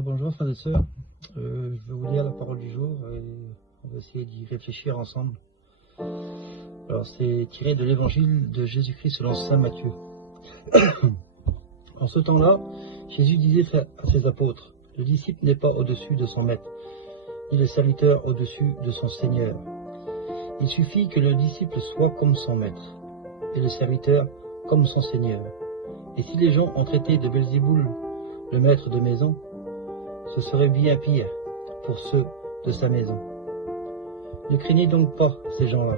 Alors bonjour frères et sœurs, je vais vous lire la parole du jour et on va essayer d'y réfléchir ensemble. Alors c'est tiré de l'évangile de Jésus-Christ selon saint Matthieu. En ce temps-là, Jésus disait à ses apôtres, le disciple n'est pas au-dessus de son maître, ni le serviteur au-dessus de son Seigneur. Il suffit que le disciple soit comme son maître, et le serviteur comme son Seigneur. Et si les gens ont traité de Belzéboul, le maître de maison, ce serait bien pire pour ceux de sa maison. Ne craignez donc pas ces gens-là.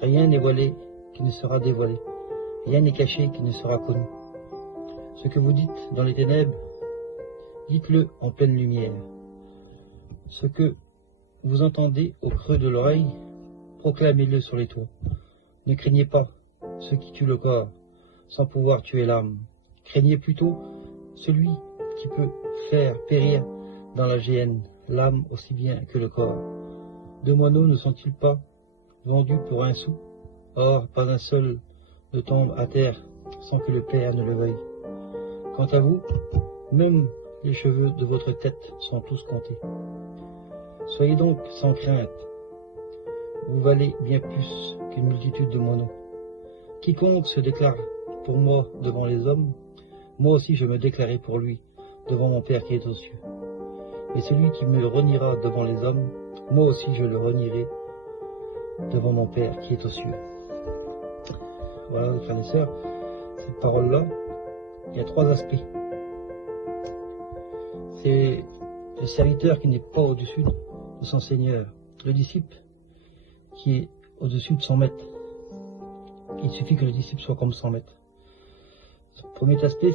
Rien n'est voilé qui ne sera dévoilé. Rien n'est caché qui ne sera connu. Ce que vous dites dans les ténèbres, dites-le en pleine lumière. Ce que vous entendez au creux de l'oreille, proclamez-le sur les toits. Ne craignez pas ceux qui tuent le corps, sans pouvoir tuer l'âme. Craignez plutôt celui qui peut faire périr dans la géhenne l'âme aussi bien que le corps. 2 moineaux ne sont-ils pas vendus pour 1 sou? Or, pas un seul ne tombe à terre sans que le Père ne le veuille. Quant à vous, même les cheveux de votre tête sont tous comptés. Soyez donc sans crainte. Vous valez bien plus qu'une multitude de moineaux. Quiconque se déclare pour moi devant les hommes, moi aussi je me déclarerai pour lui devant mon Père qui est aux cieux. Et celui qui me reniera devant les hommes, moi aussi je le renierai devant mon Père qui est aux cieux. Voilà, frères et sœurs, cette parole-là, il y a 3 aspects. C'est le serviteur qui n'est pas au-dessus de son Seigneur, le disciple qui est au-dessus de son maître. Il suffit que le disciple soit comme son maître. Le premier aspect,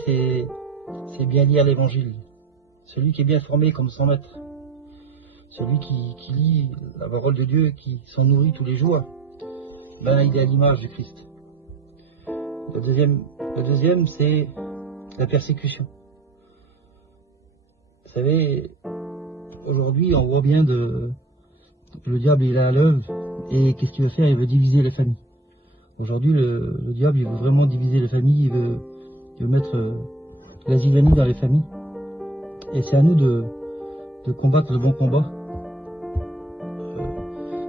c'est bien lire l'évangile. Celui qui est bien formé comme son maître. Celui qui lit la parole de Dieu, qui s'en nourrit tous les jours, ben il est à l'image du Christ. Le deuxième, c'est la persécution. Vous savez, aujourd'hui, on voit bien le diable il est à l'œuvre, et qu'est-ce qu'il veut faire? Il veut diviser les familles. Aujourd'hui, le diable, il veut vraiment diviser les familles, il veut mettre la zizanie dans les familles. Et c'est à nous de combattre le bon combat.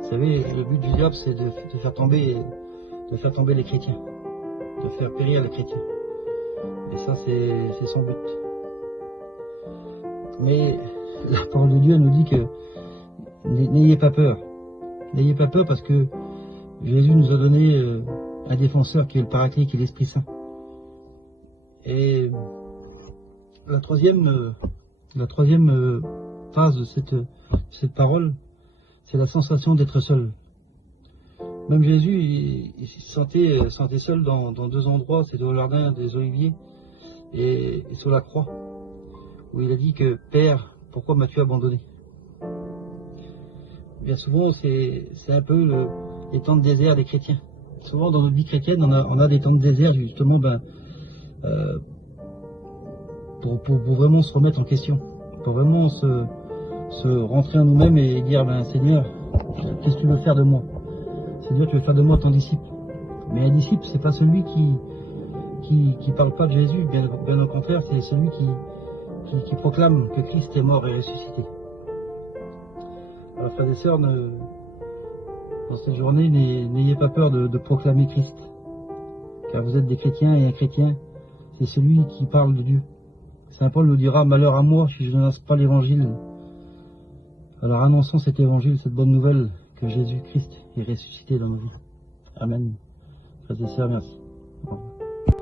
Vous savez, le but du diable, c'est de faire tomber les chrétiens, de faire périr les chrétiens. Et ça, c'est son but. Mais la parole de Dieu nous dit que n'ayez pas peur. N'ayez pas peur parce que Jésus nous a donné un défenseur qui est le Paraclet, qui est l'Esprit Saint. Et la troisième phase de cette parole, c'est la sensation d'être seul. Même Jésus, il se sentait seul dans 2 endroits, c'est au jardin des Oliviers et sur la croix, où il a dit que « Père, pourquoi m'as-tu abandonné ?» Bien souvent, c'est un peu les temps de désert des chrétiens. Souvent, dans notre vie chrétienne, on a des temps de désert, justement, pour vraiment se remettre en question, pour vraiment se rentrer en nous-mêmes et dire, Seigneur, qu'est-ce que tu veux faire de moi? Seigneur, tu veux faire de moi ton disciple. Mais un disciple, c'est pas celui qui parle pas de Jésus, bien au contraire, c'est celui qui proclame que Christ est mort et ressuscité. Alors, frères et sœurs, dans cette journée, n'ayez pas peur de proclamer Christ. Car vous êtes des chrétiens, et un chrétien, c'est celui qui parle de Dieu. Saint Paul nous dira, malheur à moi si je n'annonce pas l'évangile. Alors annonçons cet évangile, cette bonne nouvelle, que Jésus-Christ est ressuscité dans nos vies. Amen. Frères et sœurs, merci. Au revoir.